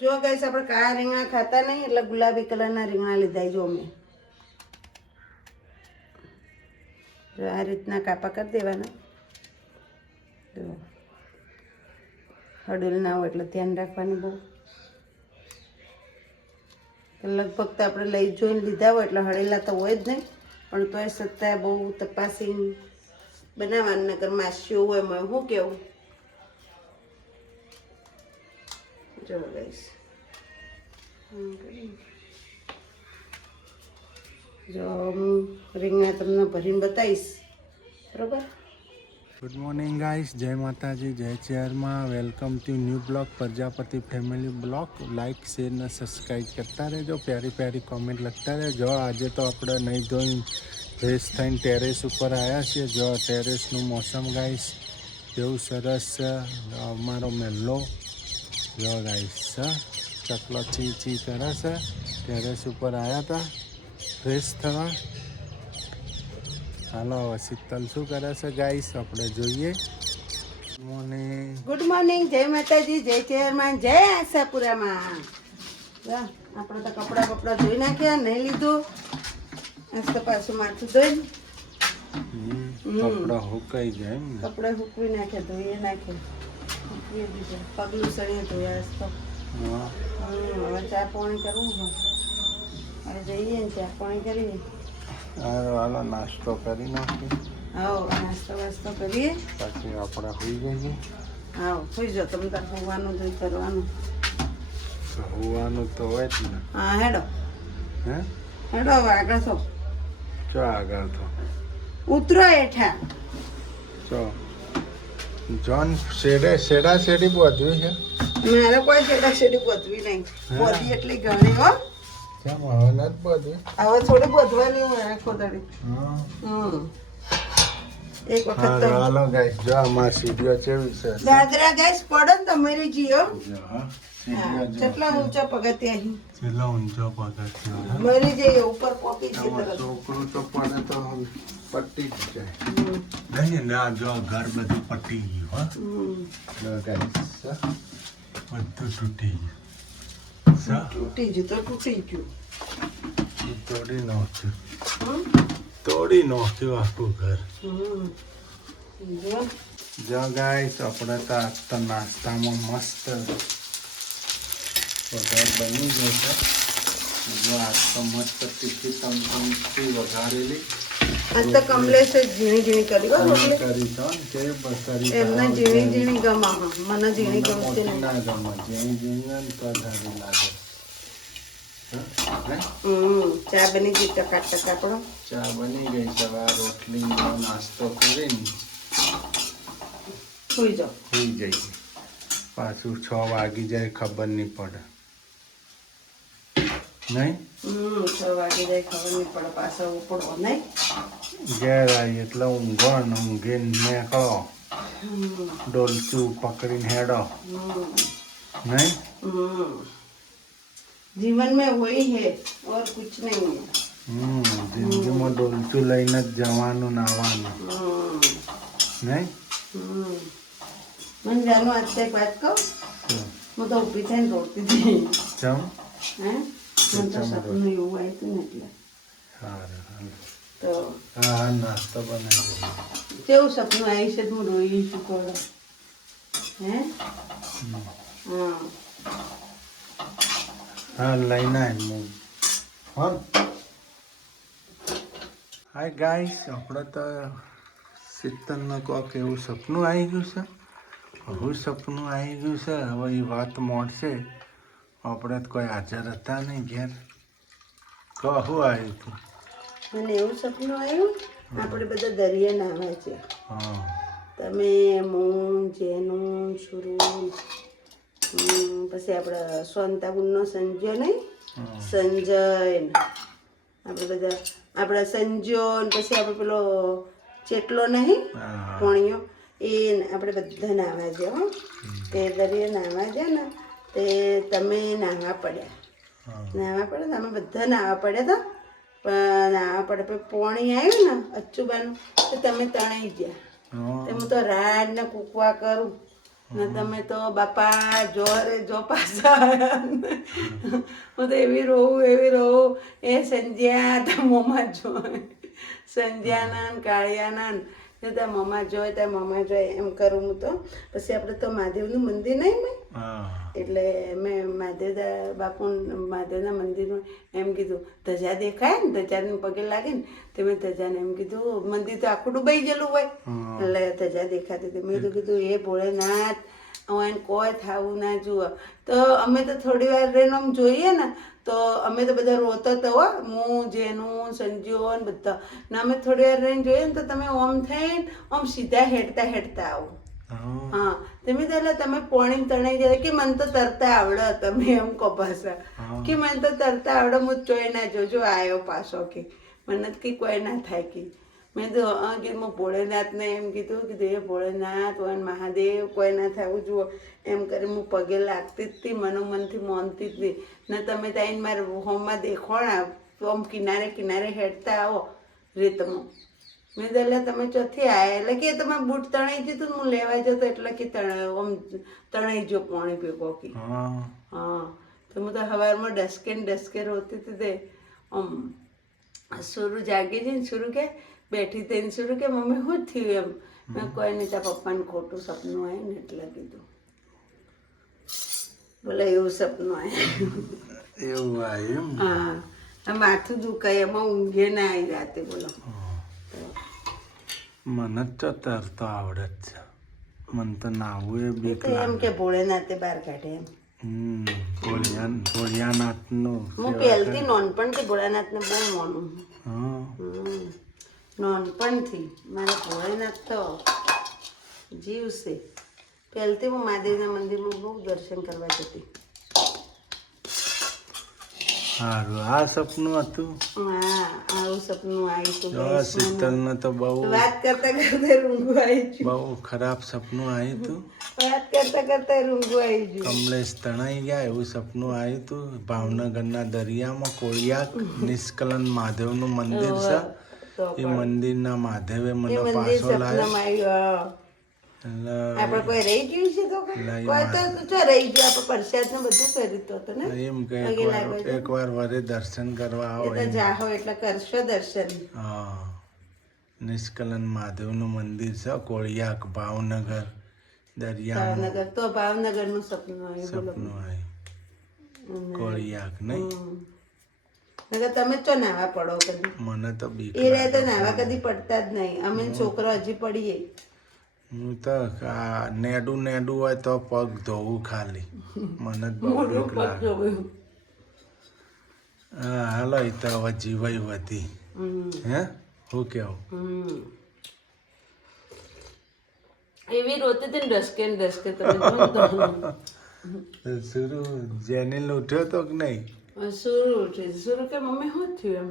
જો ગાઈસ આપણે કાળા રીંગણા ખાતા નહીં એટલે ગુલાબી કલરના રીંગણા લીધા જો અમે જો આ રીતના કાપા કરી દેવાના જો હળેલ ના હોય એટલે ધ્યાન રાખવાની બહુ લગભગ તો આપણે લઈ જોઈને લીધા હોય એટલે હળેલા તો હોય જ નહીં પણ તોય છતાં બહુ તપાસીને બનાવવાનું નગર માસીઓ હોય એમાં શું કેવું જો ગાઈસ જો હું રીંગણા તમને ભરીને બતાવીશ બરાબર. ગુડ મોર્નિંગ ગાઈસ, જય માતાજી, જય ચેરમાં. Welcome to new blog Prajapati family blog. Like share ને સબસ્ક્રાઈબ કરતા રહેજો, પ્યારી પ્યારી કોમેન્ટ લખતા રહેજો. આજે તો આપણે નહીં ધોઈને ફ્રેશ થઈને ટેરેસ ઉપર આવ્યા છીએ. જો ટેરેસનું મોસમ ગાઈસ કેવું સરસ છે. અમારો મહેલો જો ગાઈસ ચકલો ચી ચી કરે છે. ટેરેસ ઉપર આવ્યા હતા ફ્રેશ થવા. હાલો હવે શીતલ શું કરે છે ગાઈસ આપણે જોઈએ. ગુડ મોર્નિંગ, જય માતાજી, જય ચેરમાં, જય આશાપુરામાં. આપણે તો કપડા ધોઈ નાખ્યા, નહીં લીધું આજ તો પાછું માથું ધોઈ કપડા હુકાઈ જાય. કપડા હુકવી નાખ્યા, ધોઈએ નાખ્યા, મૂકી દીધું, પગલું સળીએ ધોયા આજ તો. હવે ચા પાણી કરવું હવે જઈએ ને ચા પાણી કરીએ. હાલો નાસ્તો કરી નાખીએ. આવો નાસ્તો વાસ્તો કરીએ પછી આપણે સુઈ જઈએ. આવો સુઈ જાઓ તમે તાર હોવાનું જોઈ કરવાનું. હોવાનું તો હોય જ ને. હા હેડો હે હેડો હવે આગળ થો. ચો આગળ તો ઉતરો હેઠા. ચો જોન શેડા શેડી બધું છે. મારે કોઈ શેડા શેડી બધવી નહીં. બધી એટલી ઘણી હો. કેમ હવે નથી બધું? હવે થોડી બધવાની હોય આખો દાડી. એક વખત તો હાલો ગાઈસ જો આમાં સીડીઓ કેવી છે. દાદરા ગાઈસ પડે ને તમારી જીઓ. કેટલા ઊંચા પગથિયા અહીં. કેટલા ઊંચો પગથિયો. મરી જઈએ ઉપર પોકી છે તરત. છોકરું તો પડે તો પટ્ટી જ જાય. નહીં ના જો ઘર બધું પટી ગયું. હા ગાઈસ બધું તૂટી ગયું. તૂટી ગયું તો તૂટી ગયું. તોડી નાખ્યું આખું ઘર. જો ગાઈસ આપણે તો આજ તો નાસ્તામાં મસ્ત વઘાર બની ગયો છે. જો આજ તો મસ્ત તીખી તમતમથી વઘારેલી. આજ તો કમલેશ ઝીણી ઝીણી કરી હો રોટલી. કરી તો કે બસરી એમને ઝીણી ઝીણી ગમે. મને ઝીણી ગમતી નહીં. ના ગમે ઝીણી ઝીણી તો સારી લાગે. ચા બની ગઈ ટકા પણ. ચા બની ગઈ છે. હવે રોટલી નાસ્તો કરીને સુઈ જાઓ. સુઈ જઈએ. પાછું 6 વાગી જાય ખબર નહીં પડે. નહીં 6 વાગી જાય ખબર નહીં પડે. પાછા ઉપડવો નહીં. ઘેર આવી એટલે ઊંઘો ને ઊંઘીને નીકળો. ડોલચું પકડીને હેડો. નહીં जीवन में वही है और कुछ नहीं है. જિંદગીમાં ડોલચું લઈને જ જવાનું નાવાનું. નહીં મને જાનું આજ એક વાત કહું. હું તો ઊભી થઈને રોડતી હતી. ચમ હે મને તો સપનું એવું આવ્યું હતું ને એટલે. સારું તો હા નાસ્તો બનાવી. કેવું સપનું આવ્યું છે હું રોઈ છું કોડો. હે હા હા લઈને આવી. હા હાય ગાઈસ આપણે તો શીતલનું કોક એવું સપનું આવી ગયું છે. હું સપનું આવી ગયું છે. હવે એ વાત મળશે. આપણે તો કોઈ હાજર હતા નહીં ઘેર. કહું આવ્યું હતું. મને એવું સપનું આવ્યું આપણે બધા દરિયા નાવા છે. હા તમે હું જેનું શુરુ પછી આપણે સોનતાબુનનો સંજય નહીં સંજય આપણે બધા આપણા સંજો પછી આપણે પેલો ચેટલો નહીં પોણીઓ એ આપણે બધા નાવા છે. હો તે દરિયા નાવા છે ને તે તમે નાવા પડ્યા તમે બધા નાવા પડ્યા હતા. પણ નાવા પડે પછી પોણી આવ્યું ને અચ્ચુબાનું તો તમે તણાઈ ગયા. તો હું તો રાડ ને કૂકવા કરું ને તમે તો બાપા જો રે જો પાછા આવ્યા ને. હું તો એવી રહું એ સંજ્યા તા મોમાં જોય સંજ્યાના ને કાળિયાના ને ત્યાં મમ્મા જોય ત્યાં મમ્મા જોય એમ કરું હું તો. પછી આપણે તો મહાદેવનું મંદિર નહીં મેં એટલે મેં મહાદેવના મંદિરનું એમ કીધું ધજા દેખાય ને ધજાને પગે લાગે ને તે મેં ધજાને એમ કીધું મંદિર તો આખું ડૂબાઈ ગયેલું હોય એટલે ધજા દેખાતી હતી. મેં તો કીધું એ ભોળેનાથ હું એને કોઈ થાવું ના જુઓ. તો અમે તો થોડી વાર રહીને આમ જોઈએ ને તો અમે તો બધા રોતા તો હો હું જેનું સંજ્યો ને બધા ને અમે થોડી વાર રહીને જોઈએ ને તો તમે ઓમ થઈને આમ સીધા હેડતા આવો. હા તમે તો એટલે તમે પોણી તણાઈ જાય કે મને તો તરતા આવડે તમે એમ કહો પાછા કે મને તો તરતા આવડે હું ચોઈ ના જોજો આવ્યો પાછો કે મને કે કોઈ ના થાય કે મેં તો કીધું ભોળેનાથને એમ કીધું એ ભોળેનાથ વન મહાદેવ કોઈ ના થવું જુઓ એમ કરી હું પગે લાગતી જ હતી મનોમનથી માનતી જ નહીં ને તમે ત્યાં મારે હોમમાં દેખોણા તો આમ કિનારે હેડતા આવો રેતમાં. મેં તો એટલે તમે ચોથી આવ્યા એટલે કે તમે બૂટ તણાઈ જતું હું લેવા જતો એટલે કે આમ તણાઈ જો પાણી ભેગો કે હા તો હું તો સવારમાં ડસકે રોતી હતી તે આમ સુરુ જાગી જઈને સુરુ કે બેઠી થઈને સુરુ કે મમ્મી શું થયું એમ મેં કોઈ નહીં તારા પપ્પાને ખોટું સપનું આવ્યું ને એટલે કીધું. બોલે એવું સપનું આવ્યું હા માથું દુખાય એમાં ઊંઘે ના આવી રાતે બોલો. મને તો તરતો આવડે જ છે મને તો નાવું એ બીક એમ કે ભોળેનાથે બહાર કાઢે એમ. ભોળિયાનાથનું હું પહેલથી નોનપણથી ભોળાનાથને બહુ માનું. નોનપણથી મારા ભોળેનાથ તો જીવ છે. પહેલથી હું મહાદેવના મંદિરમાં બહુ દર્શન કરવા જતી. સારું આ સપનું હતું. હા આવું સપનું આવ્યું હતું. શીતલને તો બહુ વાત કરતા રૂંગું આવી ગયું. બહુ ખરાબ સપનું આવ્યું હતું. વાત કરતા રૂંગું આવી ગયું. કમલેશ તણાઈ ગયા એવું સપનું આવ્યું હતું. ભાવનગરના દરિયામાં કોળિયાક નિષ્કલન મહાદેવનું મંદિર છે. એ મંદિરના મહાદેવે મને પાછો લાવ્યો. આપણે કોઈ રહી ગયું છે તો કોઈ તો રહી ગયું આપણે પ્રસાદ ને બધું કર્યું તો ને એમ કે એકવાર વરે દર્શન કરવા આવો જાહો એટલે કરશો દર્શન. હા નિષ્કલન મહાદેવનું મંદિર છે કોળિયાક ભાવનગર દરિયા ભાવનગર તો ભાવનગરનું સપનું આવ્યું કોળિયાક નહીં. તમે ચો નાવા પડો કદી મને તો બીક એ રહે તો નાવા કદી પડતા જ નહીં. અમે છોકરો હજી પડીએ. હું તો નેડું હોય તો પગ ધોવું ખાલી મને જ બહુ બીક લાગે. હા હાલો એ તો હવે જીવાય વધી હે હું કેવું એવી રોતી હતી ને ડસકે તમે સુરુ જેનિલ ઉઠ્યો તો કે નહીં. સુરુ કે મમ્મી શું થયું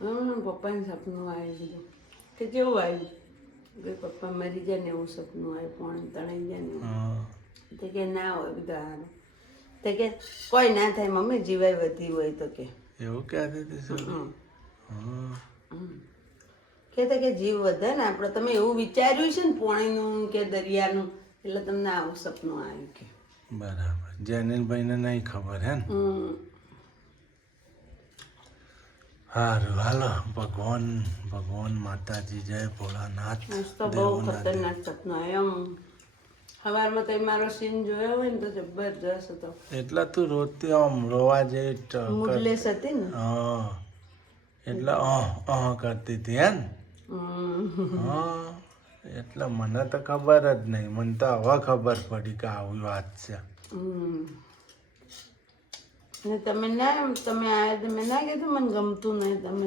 એમ. પપ્પાને સપનું આવી ગયું કે કેવું આવ્યું પપ્પા મરી જાય ને એવું સપનું આવ્યું પાણી તણાઈ જાય ને તે કે ના હોય બધા હારું તે કે કોઈ ના થાય મમ્મી જીવાય વધી હોય તો કે એવું કહેતી હતી કે જીવ વધે ને આપણે તમે એવું વિચાર્યું છે ને પાણીનું કે દરિયાનું એટલે તમને આવું સપનું આવ્યું કે બરાબર. જેનિલભાઈને નહીં ખબર હે ને. હારું હાલો ભગવાન માતાજી જય ભોળાનાથ. તો બહુ ખતરનાક સપનું આવ્યું એમ સવારમાં તો મારો સીન જોયો હોય ને તો જબરજસ્ત હતો. એટલે તું રોતી આમ રોવા જઈ મુડલેસ હતી ને એટલે કરતી હતી હે ને. એટલે મને તો ખબર જ નહીં. મને તો હવે ખબર પડી કે આવી વાત છે. ને તમે આયા તમે ના કીધું મને ગમતું નહીં તમે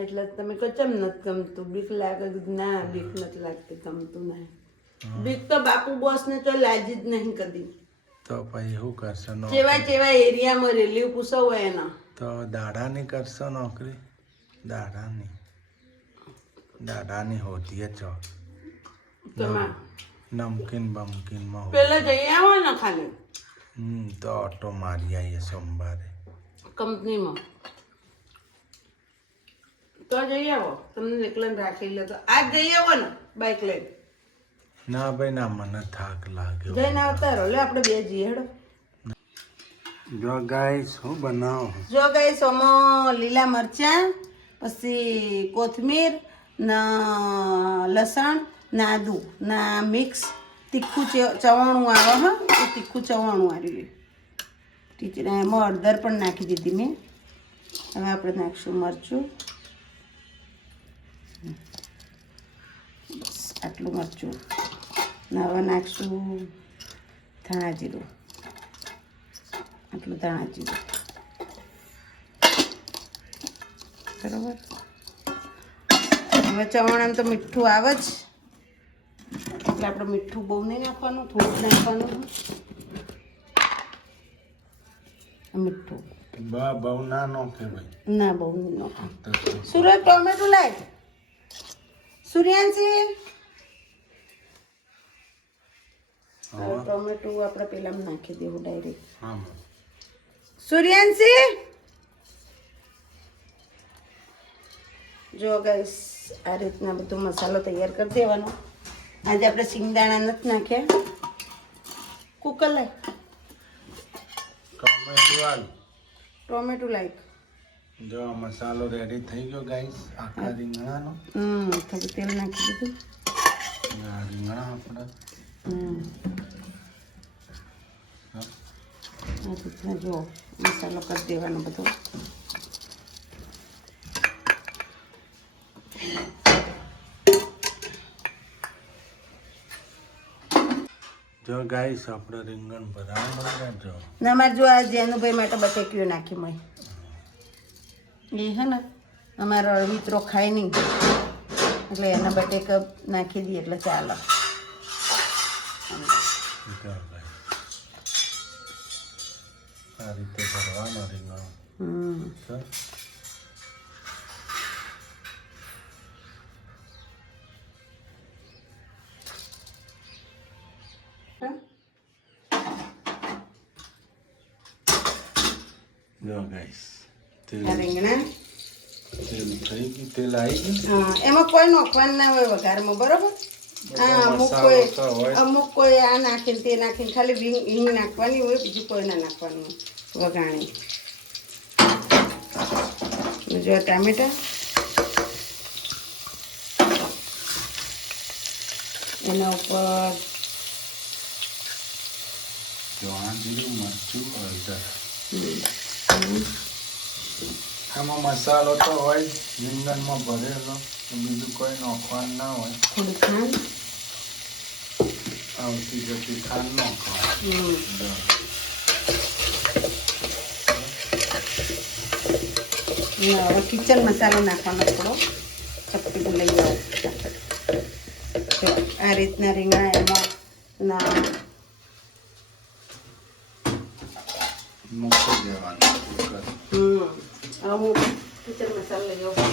એટલે તમે કહો ચમ નથી ગમતું બીક લાગે ના બીક નથી લાગતી ગમતું નહીં. બીક તો બાપુ બોસ ને તો લાજી જ નહીં કદી. તો પછી શું કરશો જેવા એરિયામાં રેલીવ પૂછો હોય એના તો દાડાની કરશો નોકરી. દાડાની હોતી છો નમકીન બમકીનમાં પેલા જઈ આવો ને ખાલી. તો ઓટો મારી આવીએ સોમવારે કંપનીમાં તો જઈ આવો, તમને એકલાને રાખી લે તો આજ જઈ આવો ને બાઇક લઈને. ના ભાઈ ના, મને થાક લાગ્યો. જઈને આવતા રહો, લે આપણે બે જઈએ હેડો. જો ગાઈસ હું બનાવું. જો ગાઈસ આમાં લીલા મરચાં, પછી કોથમીર ના લસણ ના આદુ ના મિક્સ તીખું ચવાણું આવે. હા, એ તીખું ચવાણું આવ્યું. ટીચર એમાં હળદર પણ નાખી દીધી મેં. હવે આપણે નાખીશું મરચું, બસ આટલું મરચું. ને હવે નાખીશું ધાણા જીરું, આટલું ધાણા જીરું. બરાબર. હવે ચવાણામાં તો મીઠું આવે જ, એટલે આપણે મીઠું બહુ નહીં નાખવાનું, થોડુંક નાખવાનું. મીઠું બહુ ના નોખે ભાઈ. ના બહુ નહીં નાખવાનું. સૂર્ય ટોમેટો લાય. સૂર્યાંશી ટોમેટો આપણે પેલામાં નાખી દેવું ડાયરેક્ટ. સૂર્યાંશી જો ગાઈસ આ રીતના બધો મસાલો તૈયાર કરી દેવાનો. આજે આપણે સિંગદાણા નથી નાખ્યા. કુકર લાય. ટોમેટો લાય. જો મસાલો રેડી થઈ ગયો ગાઈસ, આખા રીંગણાનો. થોડું તેલ નાખી દીધું. રીંગણા આપણે આ રીતના જો મસાલો કરી દેવાનો બધો. જો ગાઈસ આપણે રીંગણ ભરાવા જો ના મારે જો આ જેનુભાઈ માટે બટેકીઓ નાખી મય. એ હે ને અમારો મિત્રો ખાય નહીં, એટલે એના બટેક નાખી દઈએ એટલે ચાલે. આ રીતે ભરવાનો રીંગણ. જો ગાઈસ રીંગણા તેલ થઈ ગયું, તેલ આવી ગયું. હા, એમાં કોઈ નોખવાનું ના હોય વઘારમાં, બરોબર. હા, અમુક કોઈ આ નાખીને તે નાખીને ખાલી હિંગ નાખવાની હોય, બીજું કોઈ ના નાખવાનું વઘાણી. જો ટામેટા એના ઉપર જીરું, મરચું, હળદર. આમાં મસાલો તો હોય રીંગણમાં ભરેલો, બીજું કોઈ નોખવાનું ના હોય. થોડું ખાંડ, આવતી જતી ખાંડ નોખવાનું. હવે કિચન મસાલો નાખવાનો થોડો. ચપટી લઈ આવો. જો આ રીતના રીંગણા એમાં ના મૂકી દેવાનું. હું કિચન મસાલો લઈ આવું.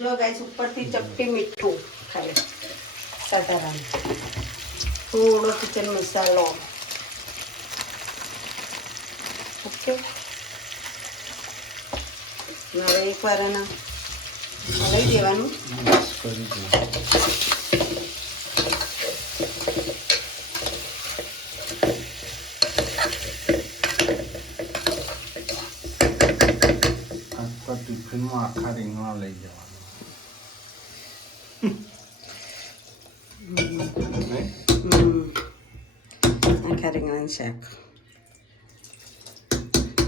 જો ગાઈસ ઉપરથી ચપટી મીઠું ખાલી સાધારણ, થોડો કિચન મસાલો. ઓકે. હવે એકવાર એના લઈ દેવાનું. ટિફિનમાં આખા રીંગણા લઈ જવાનું. આખા રીંગણાનું શાક.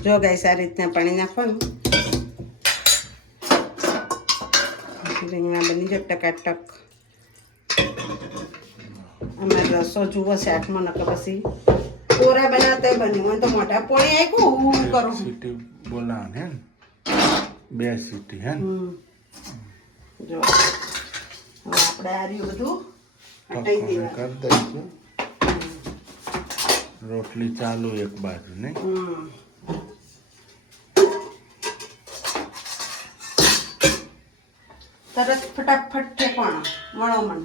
જો ગાઈસ આ રીતના પાણી નાખવાનું. રીંગણા બની જાય ટકાટક. અમારે રસો જુઓ શાકમાં નકર પછી કોરા બનાવતા બન્યું હોય તો મોટા પોણી આપ્યું હું કરું. સીટી બોલાવે હે ને, 2 સીટી હે ને. જો હવે આપણે આ રહ્યું બધું હટાઈ દેવાનું. કરી દઈશું. રોટલી ચાલુ એક બાજુ ને. તરત ફટાફટ ઠેકવાનો મળો મન.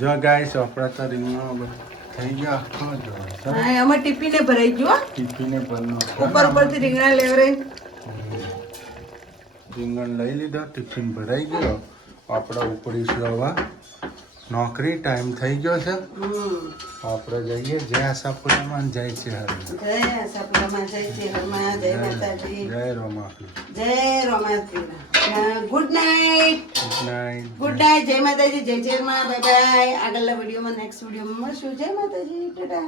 જો ગાઈસ આપણા તો રીંગણા થઈ ગયા આખો. જો હા, આમાં ટીપીને ભરાઈ ગયો. ટીપીને ભરનો ઉપર ઉપરથી રીંગણા લેવરાઈ. રીંગણ લઈ લીધા, ટિફિન ભરાઈ ગયો. આપણે ઉપડીશું હવે નોકરી. ટાઈમ થઈ ગયો છે. આપણે જઈએ જય આશાપુરામાં, જય ચેહરમાં. જય આશાપુરામાં, જય ચેહરમાં, જય માતાજી, જય રોમાપી, જય રોમાપી. Good night. Good night. Good night. જય માતાજી, જય ચેહરમાં. Bye bye. આગળના વિડીયોમાં, નેક્સ્ટ વિડીયોમાં મળશું. જય માતાજી. ટાટા.